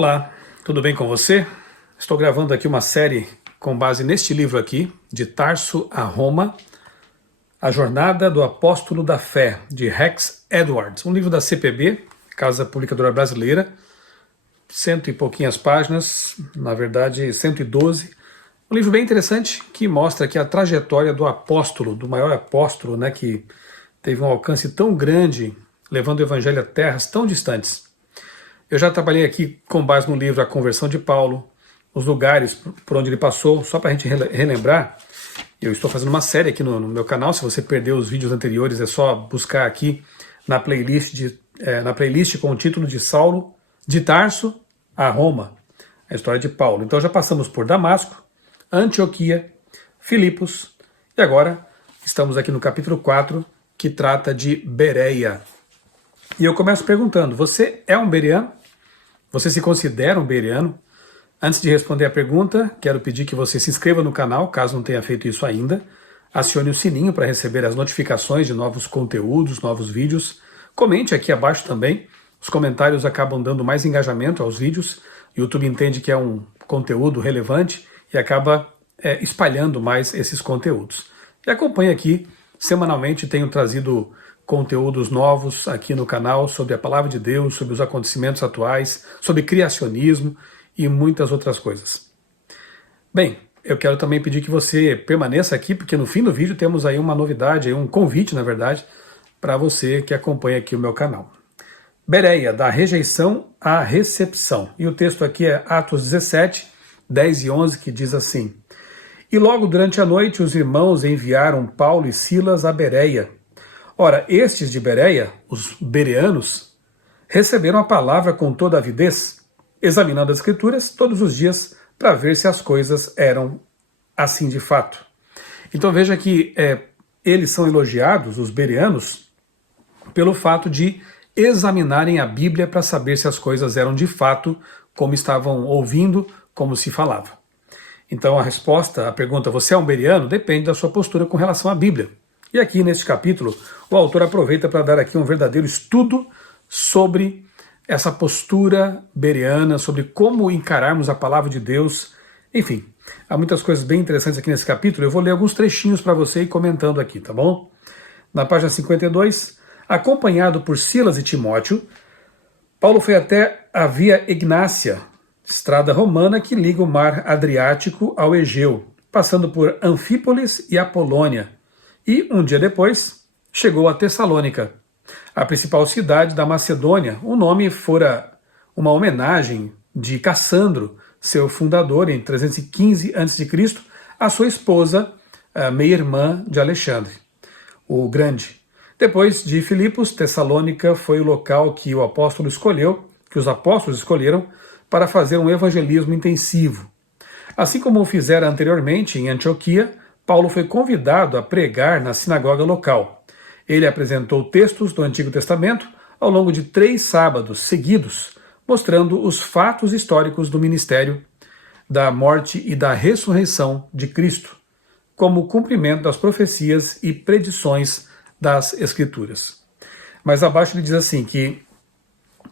Olá, tudo bem com você? Estou gravando aqui uma série com base neste livro aqui, De Tarso a Roma, A Jornada do Apóstolo da Fé, de Rex Edwards, um livro da CPB, Casa Publicadora Brasileira, 100 e pouquinhas páginas, na verdade 112. Um livro bem interessante que mostra aqui a trajetória do apóstolo, do maior apóstolo, né, que teve um alcance tão grande, levando o evangelho a terras tão distantes. Eu já trabalhei aqui com base no livro A Conversão de Paulo, os lugares por onde ele passou, só para a gente relembrar. Eu estou fazendo uma série aqui no meu canal, se você perdeu os vídeos anteriores é só buscar aqui na playlist com o título de Saulo, de Tarso a Roma, a história de Paulo. Então já passamos por Damasco, Antioquia, Filipos e agora estamos aqui no capítulo 4, que trata de Bereia. E eu começo perguntando, você é um bereano? Você se considera um bereano? Antes de responder a pergunta, quero pedir que você se inscreva no canal, caso não tenha feito isso ainda. Acione o sininho para receber as notificações de novos conteúdos, novos vídeos. Comente aqui abaixo também. Os comentários acabam dando mais engajamento aos vídeos. O YouTube entende que é um conteúdo relevante e acaba espalhando mais esses conteúdos. E acompanhe aqui, semanalmente tenho trazido conteúdos novos aqui no canal sobre a Palavra de Deus, sobre os acontecimentos atuais, sobre criacionismo e muitas outras coisas. Bem, eu quero também pedir que você permaneça aqui, porque no fim do vídeo temos aí uma novidade, um convite, na verdade, para você que acompanha aqui o meu canal. Bereia, da rejeição à recepção. E o texto aqui é Atos 17, 10 e 11, que diz assim: E logo durante a noite os irmãos enviaram Paulo e Silas a Bereia. Ora, estes de Bereia, os bereanos, receberam a palavra com toda avidez, examinando as Escrituras todos os dias para ver se as coisas eram assim de fato. Então veja que eles são elogiados, os bereanos, pelo fato de examinarem a Bíblia para saber se as coisas eram de fato como estavam ouvindo, como se falava. Então a resposta à pergunta, você é um bereano? Depende da sua postura com relação à Bíblia. E aqui neste capítulo, o autor aproveita para dar aqui um verdadeiro estudo sobre essa postura bereana, sobre como encararmos a palavra de Deus. Enfim, há muitas coisas bem interessantes aqui nesse capítulo. Eu vou ler alguns trechinhos para você e comentando aqui, tá bom? Na página 52, acompanhado por Silas e Timóteo, Paulo foi até a Via Ignácia, estrada romana que liga o mar Adriático ao Egeu, passando por Anfípolis e Apolônia. E, um dia depois, chegou a Tessalônica, a principal cidade da Macedônia. O nome fora uma homenagem de Cassandro, seu fundador, em 315 a.C., a sua esposa, a meia-irmã de Alexandre, o Grande. Depois de Filipos, Tessalônica foi o local que o apóstolo escolheu, que os apóstolos escolheram, para fazer um evangelismo intensivo. Assim como o fizera anteriormente em Antioquia, Paulo foi convidado a pregar na sinagoga local. Ele apresentou textos do Antigo Testamento ao longo de 3 sábados seguidos, mostrando os fatos históricos do ministério, da morte e da ressurreição de Cristo, como cumprimento das profecias e predições das Escrituras. Mas abaixo ele diz assim que,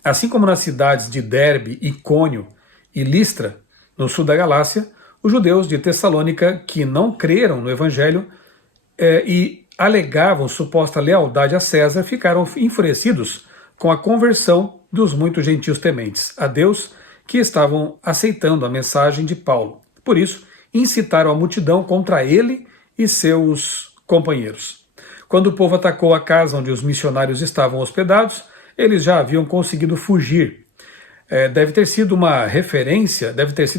assim como nas cidades de Derbe, Icônio e Listra, no sul da Galácia, os judeus de Tessalônica que não creram no Evangelho e alegavam suposta lealdade a César ficaram enfurecidos com a conversão dos muitos gentios tementes a Deus que estavam aceitando a mensagem de Paulo. Por isso, incitaram a multidão contra ele e seus companheiros. Quando o povo atacou a casa onde os missionários estavam hospedados, eles já haviam conseguido fugir. Deve ter sido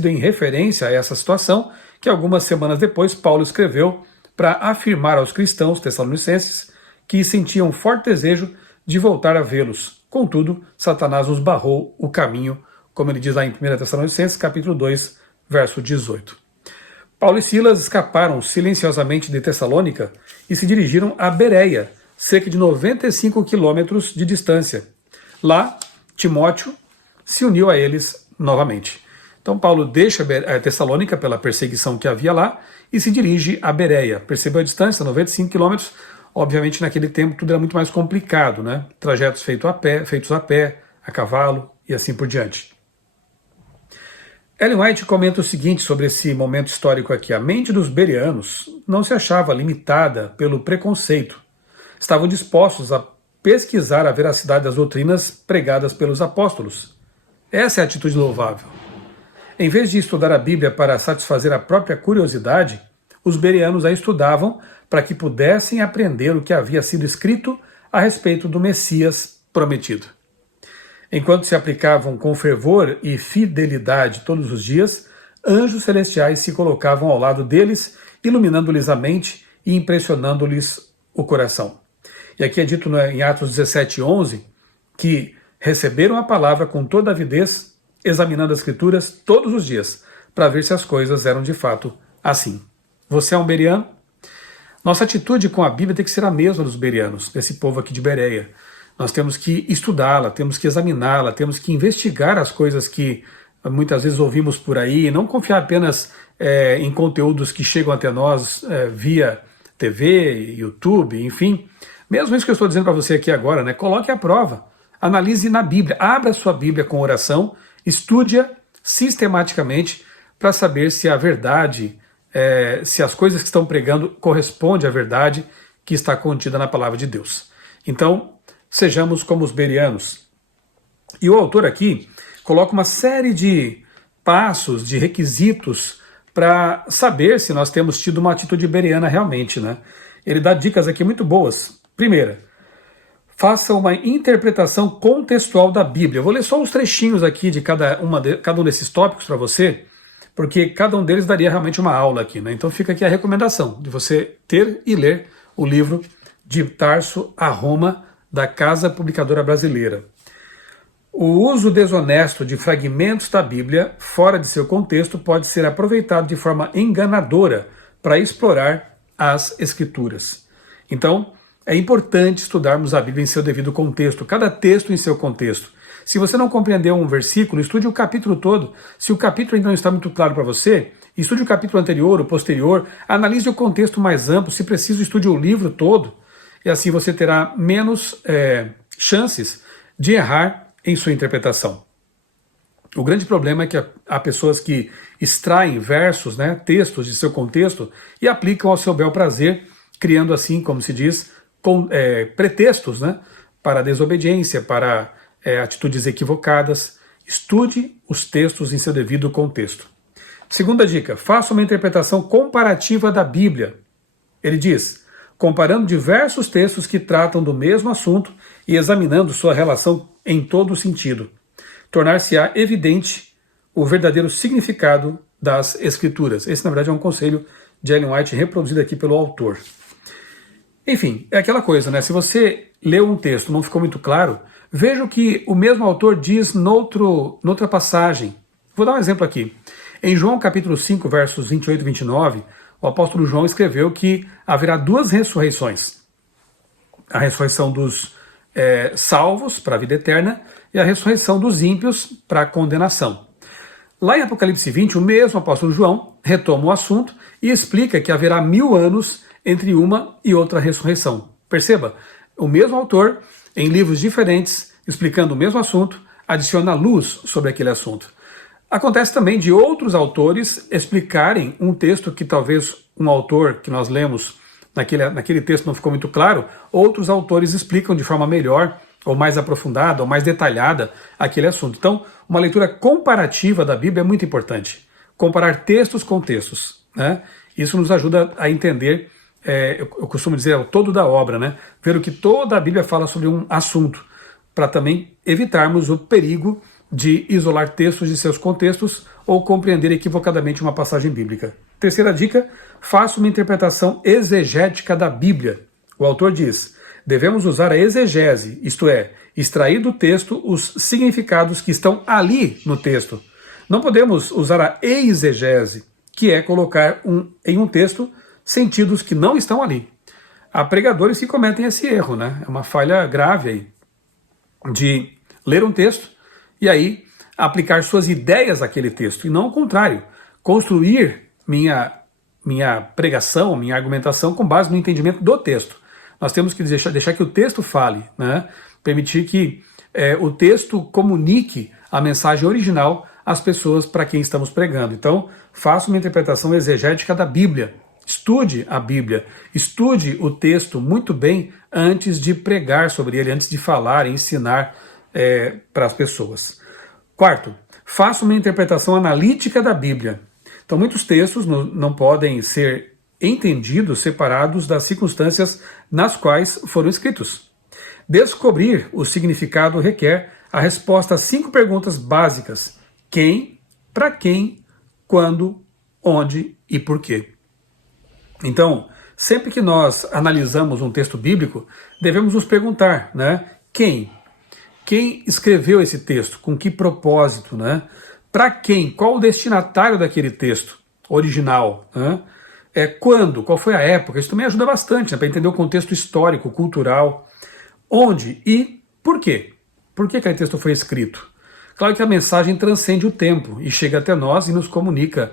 em referência a essa situação que algumas semanas depois Paulo escreveu para afirmar aos cristãos tessalonicenses que sentiam forte desejo de voltar a vê-los. Contudo, Satanás os barrou o caminho, como ele diz lá em 1 Tessalonicenses, capítulo 2, verso 18. Paulo e Silas escaparam silenciosamente de Tessalônica e se dirigiram a Bereia, cerca de 95 quilômetros de distância. Lá, Timóteo se uniu a eles novamente. Então Paulo deixa a Tessalônica pela perseguição que havia lá e se dirige a Bereia. Percebeu a distância, 95 quilômetros. Obviamente naquele tempo tudo era muito mais complicado, né? Trajetos feitos a pé, a cavalo e assim por diante. Ellen White comenta o seguinte sobre esse momento histórico aqui. A mente dos bereanos não se achava limitada pelo preconceito. Estavam dispostos a pesquisar a veracidade das doutrinas pregadas pelos apóstolos. Essa é a atitude louvável. Em vez de estudar a Bíblia para satisfazer a própria curiosidade, os bereanos a estudavam para que pudessem aprender o que havia sido escrito a respeito do Messias prometido. Enquanto se aplicavam com fervor e fidelidade todos os dias, anjos celestiais se colocavam ao lado deles, iluminando-lhes a mente e impressionando-lhes o coração. E aqui é dito em Atos 17:11 que receberam a palavra com toda avidez, examinando as Escrituras todos os dias, para ver se as coisas eram de fato assim. Você é um bereano? Nossa atitude com a Bíblia tem que ser a mesma dos bereanos, desse povo aqui de Bereia. Nós temos que estudá-la, temos que examiná-la, temos que investigar as coisas que muitas vezes ouvimos por aí, não confiar apenas em conteúdos que chegam até nós via TV, YouTube, enfim. Mesmo isso que eu estou dizendo para você aqui agora, né? Coloque à prova, analise na Bíblia, abra sua Bíblia com oração, estude-a sistematicamente para saber se a verdade, se as coisas que estão pregando correspondem à verdade que está contida na palavra de Deus. Então, sejamos como os bereanos. E o autor aqui coloca uma série de passos, de requisitos para saber se nós temos tido uma atitude bereana realmente, né? Ele dá dicas aqui muito boas. Primeira, faça uma interpretação contextual da Bíblia. Eu vou ler só uns trechinhos aqui de cada um desses tópicos para você, porque cada um deles daria realmente uma aula aqui, né? Então fica aqui a recomendação de você ter e ler o livro De Tarso a Roma, da Casa Publicadora Brasileira. O uso desonesto de fragmentos da Bíblia fora de seu contexto pode ser aproveitado de forma enganadora para explorar as Escrituras. Então, é importante estudarmos a Bíblia em seu devido contexto, cada texto em seu contexto. Se você não compreendeu um versículo, estude o capítulo todo. Se o capítulo ainda não está muito claro para você, estude o capítulo anterior, o posterior, analise o contexto mais amplo, se preciso, estude o livro todo, e assim você terá menos chances de errar em sua interpretação. O grande problema é que há pessoas que extraem versos, né, textos de seu contexto e aplicam ao seu bel prazer, criando assim, como se diz, pretextos, né, para desobediência, para atitudes equivocadas. Estude os textos em seu devido contexto. Segunda dica, faça uma interpretação comparativa da Bíblia. Ele diz, comparando diversos textos que tratam do mesmo assunto e examinando sua relação em todo o sentido, tornar-se-á evidente o verdadeiro significado das Escrituras. Esse, na verdade, é um conselho de Ellen White reproduzido aqui pelo autor. Enfim, é aquela coisa, né? Se você leu um texto e não ficou muito claro, veja o que o mesmo autor diz noutra passagem. Vou dar um exemplo aqui. Em João capítulo 5, versos 28 e 29, o apóstolo João escreveu que haverá duas ressurreições. A ressurreição dos salvos para a vida eterna e a ressurreição dos ímpios para a condenação. Lá em Apocalipse 20, o mesmo apóstolo João retoma o assunto e explica que haverá 1000 anos entre uma e outra ressurreição. Perceba, o mesmo autor, em livros diferentes, explicando o mesmo assunto, adiciona luz sobre aquele assunto. Acontece também de outros autores explicarem um texto que talvez um autor que nós lemos naquele texto não ficou muito claro, outros autores explicam de forma melhor, ou mais aprofundada, ou mais detalhada aquele assunto. Então, uma leitura comparativa da Bíblia é muito importante. Comparar textos com textos, né? Isso nos ajuda a entender, eu costumo dizer, o todo da obra, né? Ver o que toda a Bíblia fala sobre um assunto, para também evitarmos o perigo de isolar textos de seus contextos ou compreender equivocadamente uma passagem bíblica. Terceira dica, faça uma interpretação exegética da Bíblia. O autor diz, devemos usar a exegese, isto é, extrair do texto os significados que estão ali no texto. Não podemos usar a exegese, que é colocar em um texto sentidos que não estão ali. Há pregadores que cometem esse erro, né? É uma falha grave aí, de ler um texto e aí aplicar suas ideias àquele texto, e não o contrário, construir minha pregação, minha argumentação com base no entendimento do texto. Nós temos que deixar que o texto fale, né? Permitir que o texto comunique a mensagem original as pessoas para quem estamos pregando. Então, faça uma interpretação exegética da Bíblia. Estude a Bíblia, estude o texto muito bem antes de pregar sobre ele, antes de falar e ensinar para as pessoas. Quarto, faça uma interpretação analítica da Bíblia. Então, muitos textos não podem ser entendidos separados das circunstâncias nas quais foram escritos. Descobrir o significado requer a resposta a 5 perguntas básicas: quem, para quem, quando, onde e por quê. Então, sempre que nós analisamos um texto bíblico, devemos nos perguntar, né? Quem? Quem escreveu esse texto? Com que propósito, né? Para quem? Qual o destinatário daquele texto original? Né? Quando? Qual foi a época? Isso também ajuda bastante, né? Para entender o contexto histórico, cultural. Onde e por quê? Por que aquele texto foi escrito? Claro que a mensagem transcende o tempo e chega até nós e nos comunica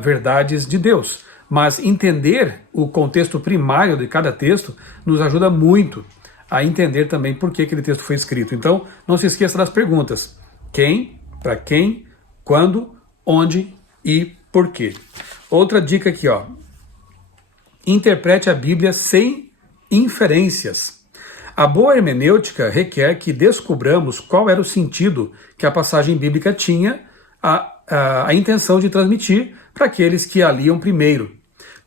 verdades de Deus. Mas entender o contexto primário de cada texto nos ajuda muito a entender também por que aquele texto foi escrito. Então, não se esqueça das perguntas: quem, para quem, quando, onde e por quê. Outra dica aqui, ó. Interprete a Bíblia sem inferências. A boa hermenêutica requer que descubramos qual era o sentido que a passagem bíblica tinha a intenção de transmitir para aqueles que a liam primeiro.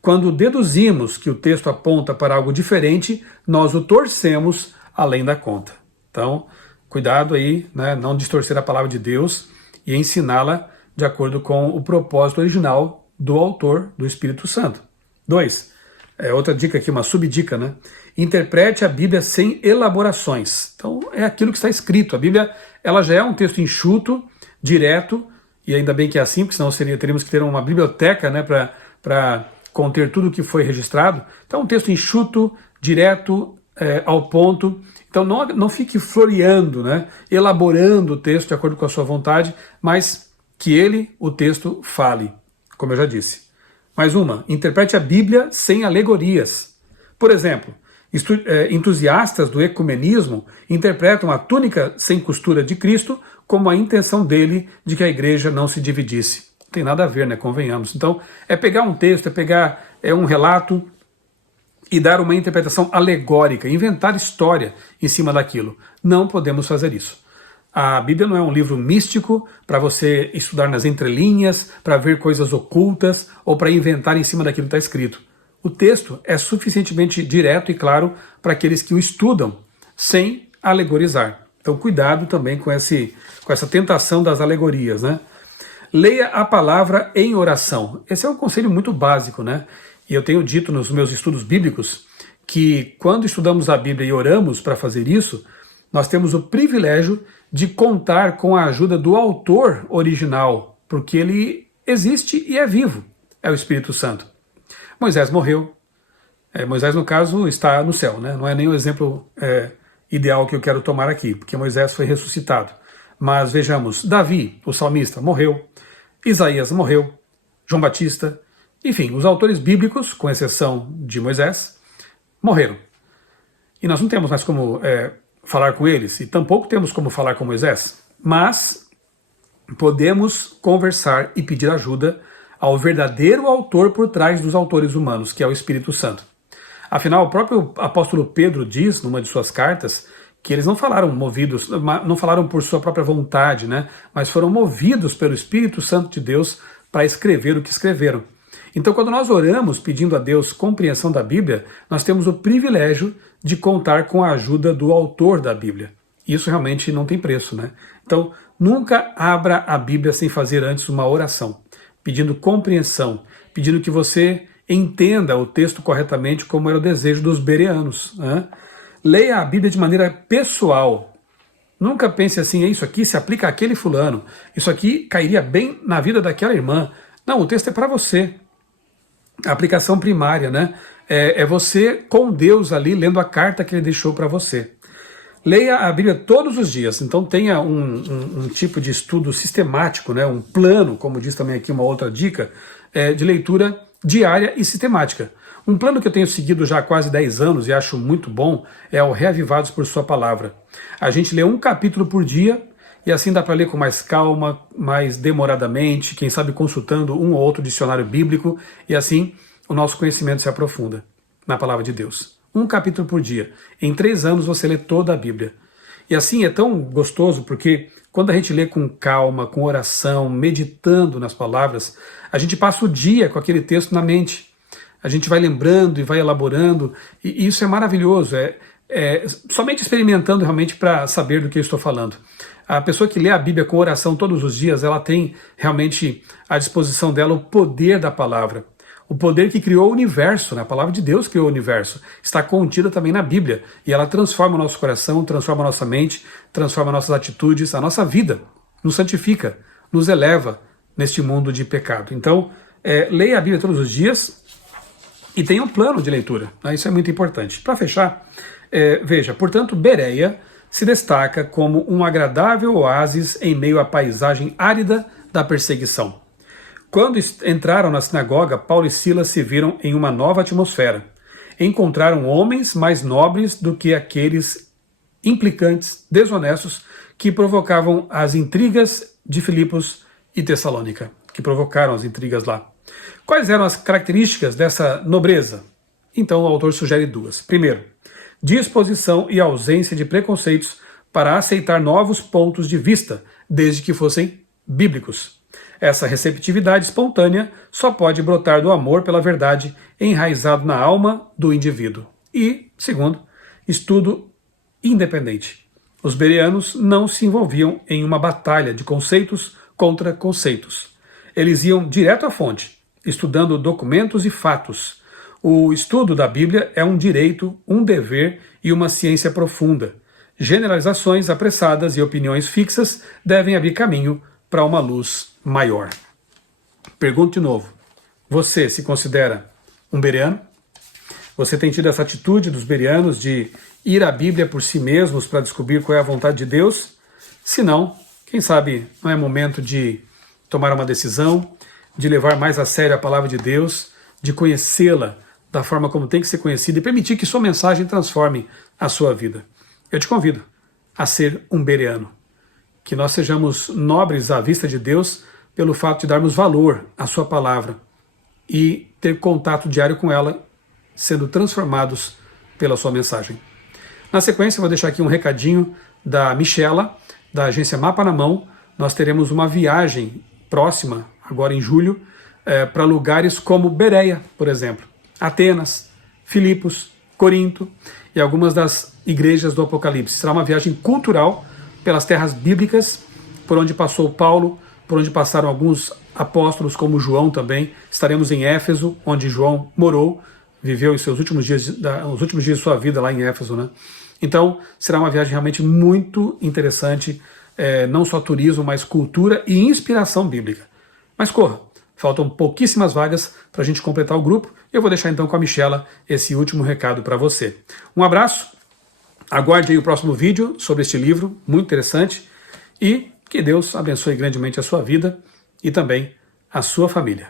Quando deduzimos que o texto aponta para algo diferente, nós o torcemos além da conta. Então, cuidado aí, né, não distorcer a palavra de Deus e ensiná-la de acordo com o propósito original do autor, do Espírito Santo. 2. Outra dica aqui, uma subdica, né? Interprete a Bíblia sem elaborações. Então, é aquilo que está escrito. A Bíblia, ela já é um texto enxuto, direto, e ainda bem que é assim, porque senão teríamos que ter uma biblioteca, né, para conter tudo o que foi registrado. Então, um texto enxuto, direto, ao ponto. Então, não fique floreando, né, elaborando o texto de acordo com a sua vontade, mas que o texto, fale, como eu já disse. Mais uma, interprete a Bíblia sem alegorias. Por exemplo, entusiastas do ecumenismo interpretam a túnica sem costura de Cristo como a intenção dele de que a igreja não se dividisse. Não tem nada a ver, né? Convenhamos. Então, pegar um texto, pegar um relato e dar uma interpretação alegórica, inventar história em cima daquilo. Não podemos fazer isso. A Bíblia não é um livro místico para você estudar nas entrelinhas, para ver coisas ocultas ou para inventar em cima daquilo que está escrito. O texto é suficientemente direto e claro para aqueles que o estudam, sem alegorizar. Então, cuidado também com essa tentação das alegorias, né? Leia a palavra em oração. Esse é um conselho muito básico, né? E eu tenho dito nos meus estudos bíblicos que quando estudamos a Bíblia e oramos para fazer isso, nós temos o privilégio de contar com a ajuda do autor original, porque ele existe e é vivo, é o Espírito Santo. Moisés morreu. Moisés, no caso, está no céu, né? Não é nem o exemplo ideal que eu quero tomar aqui, porque Moisés foi ressuscitado. Mas vejamos, Davi, o salmista, morreu. Isaías morreu. João Batista. Enfim, os autores bíblicos, com exceção de Moisés, morreram. E nós não temos mais como falar com eles, e tampouco temos como falar com Moisés, mas podemos conversar e pedir ajuda ao verdadeiro autor por trás dos autores humanos, que é o Espírito Santo. Afinal, o próprio apóstolo Pedro diz, numa de suas cartas, que eles não falaram movidos, não falaram por sua própria vontade, né? Mas foram movidos pelo Espírito Santo de Deus para escrever o que escreveram. Então, quando nós oramos pedindo a Deus compreensão da Bíblia, nós temos o privilégio de contar com a ajuda do autor da Bíblia. Isso realmente não tem preço, né? Então, nunca abra a Bíblia sem fazer antes uma oração, pedindo compreensão, pedindo que você entenda o texto corretamente, como era o desejo dos bereanos, né? Leia a Bíblia de maneira pessoal. Nunca pense assim, isso aqui se aplica àquele fulano, isso aqui cairia bem na vida daquela irmã. Não, o texto é para você. A aplicação primária, né? É você com Deus ali, lendo a carta que ele deixou para você. Leia a Bíblia todos os dias, então tenha um tipo de estudo sistemático, né? Um plano, como diz também aqui uma outra dica, de leitura diária e sistemática. Um plano que eu tenho seguido já há quase 10 anos e acho muito bom é o Reavivados por Sua Palavra. A gente lê um capítulo por dia e assim dá para ler com mais calma, mais demoradamente, quem sabe consultando um ou outro dicionário bíblico, e assim o nosso conhecimento se aprofunda na palavra de Deus. Um capítulo por dia. Em 3 anos você lê toda a Bíblia. E assim é tão gostoso porque quando a gente lê com calma, com oração, meditando nas palavras, a gente passa o dia com aquele texto na mente. A gente vai lembrando e vai elaborando, e isso é maravilhoso. Somente experimentando realmente para saber do que eu estou falando. A pessoa que lê a Bíblia com oração todos os dias, ela tem realmente à disposição dela o poder da palavra. O poder que criou o universo, né? A palavra de Deus criou o universo, está contida também na Bíblia. E ela transforma o nosso coração, transforma a nossa mente, transforma nossas atitudes, a nossa vida, nos santifica, nos eleva neste mundo de pecado. Então, leia a Bíblia todos os dias e tenha um plano de leitura, né? Isso é muito importante. Para fechar, veja, portanto, Bereia se destaca como um agradável oásis em meio à paisagem árida da perseguição. Quando entraram na sinagoga, Paulo e Silas se viram em uma nova atmosfera. Encontraram homens mais nobres do que aqueles implicantes, desonestos, que provocavam as intrigas de Filipos e Tessalônica, que provocaram as intrigas lá. Quais eram as características dessa nobreza? Então o autor sugere 2. Primeiro, disposição e ausência de preconceitos para aceitar novos pontos de vista, desde que fossem bíblicos. Essa receptividade espontânea só pode brotar do amor pela verdade enraizado na alma do indivíduo. E, segundo, estudo independente. Os bereanos não se envolviam em uma batalha de conceitos contra conceitos. Eles iam direto à fonte, estudando documentos e fatos. O estudo da Bíblia é um direito, um dever e uma ciência profunda. Generalizações apressadas e opiniões fixas devem abrir caminho para uma luz maior. Pergunto de novo, você se considera um bereano? Você tem tido essa atitude dos bereanos de ir à Bíblia por si mesmos para descobrir qual é a vontade de Deus? Se não, quem sabe não é momento de tomar uma decisão, de levar mais a sério a palavra de Deus, de conhecê-la da forma como tem que ser conhecida e permitir que sua mensagem transforme a sua vida. Eu te convido a ser um bereano. Que nós sejamos nobres à vista de Deus pelo fato de darmos valor à sua palavra e ter contato diário com ela, sendo transformados pela sua mensagem. Na sequência, eu vou deixar aqui um recadinho da Michela, da agência Mapa na Mão. Nós teremos uma viagem próxima, agora em julho, para lugares como Bereia, por exemplo, Atenas, Filipos, Corinto e algumas das igrejas do Apocalipse. Será uma viagem cultural pelas terras bíblicas, por onde passou Paulo, por onde passaram alguns apóstolos, como João também. Estaremos em Éfeso, onde João morou, viveu os últimos dias de sua vida lá em Éfeso, né? Então, será uma viagem realmente muito interessante, não só turismo, mas cultura e inspiração bíblica. Mas corra, faltam pouquíssimas vagas para a gente completar o grupo. Eu vou deixar então com a Michela esse último recado para você. Um abraço, aguarde aí o próximo vídeo sobre este livro, muito interessante, e que Deus abençoe grandemente a sua vida e também a sua família.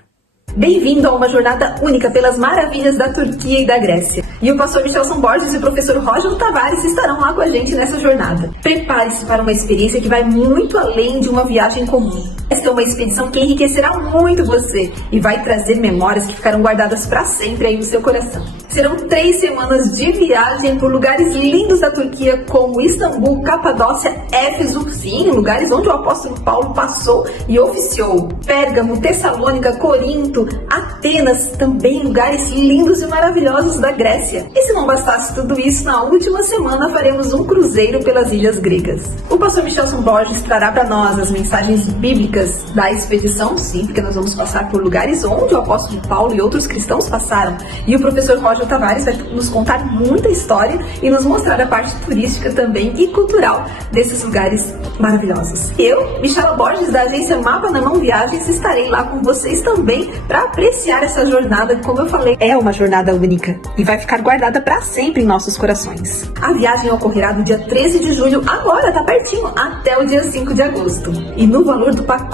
Bem-vindo a uma jornada única pelas maravilhas da Turquia e da Grécia. E o pastor Michelson Borges e o professor Roger Tavares estarão lá com a gente nessa jornada. Prepare-se para uma experiência que vai muito além de uma viagem comum. Esta é uma expedição que enriquecerá muito você e vai trazer memórias que ficarão guardadas para sempre aí no seu coração. Serão 3 semanas de viagem por lugares lindos da Turquia, como Istambul, Capadócia, Éfeso, sim, lugares onde o apóstolo Paulo passou e oficiou. Pérgamo, Tessalônica, Corinto, Atenas, também lugares lindos e maravilhosos da Grécia. E se não bastasse tudo isso, na última semana faremos um cruzeiro pelas ilhas gregas. O pastor Michelson Borges trará para nós as mensagens bíblicas da expedição, sim, porque nós vamos passar por lugares onde o apóstolo Paulo e outros cristãos passaram. E o professor Roger Tavares vai nos contar muita história e nos mostrar a parte turística também e cultural desses lugares maravilhosos. Eu, Michela Borges, da agência Mapa na Mão Viagens, estarei lá com vocês também para apreciar essa jornada que, como eu falei, é uma jornada única e vai ficar guardada para sempre em nossos corações. A viagem ocorrerá do dia 13 de julho, agora tá pertinho, até o dia 5 de agosto. E no valor do pacote,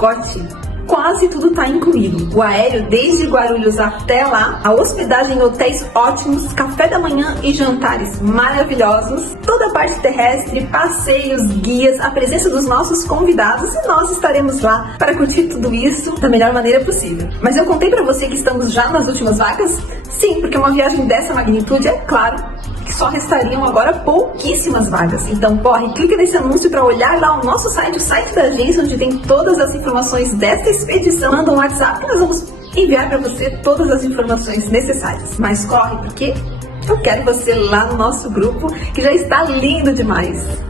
com quase tudo tá incluído. O aéreo desde Guarulhos até lá, a hospedagem em hotéis ótimos, café da manhã e jantares maravilhosos, toda a parte terrestre, passeios, guias, a presença dos nossos convidados e nós estaremos lá para curtir tudo isso da melhor maneira possível. Mas eu contei para você que estamos já nas últimas vagas? Sim, porque uma viagem dessa magnitude, é claro que só restariam agora pouquíssimas vagas. Então corre, clica nesse anúncio para olhar lá o nosso site, o site da agência, onde tem todas as informações desta expedição. Manda um WhatsApp que nós vamos enviar para você todas as informações necessárias. Mas corre, porque eu quero você lá no nosso grupo, que já está lindo demais.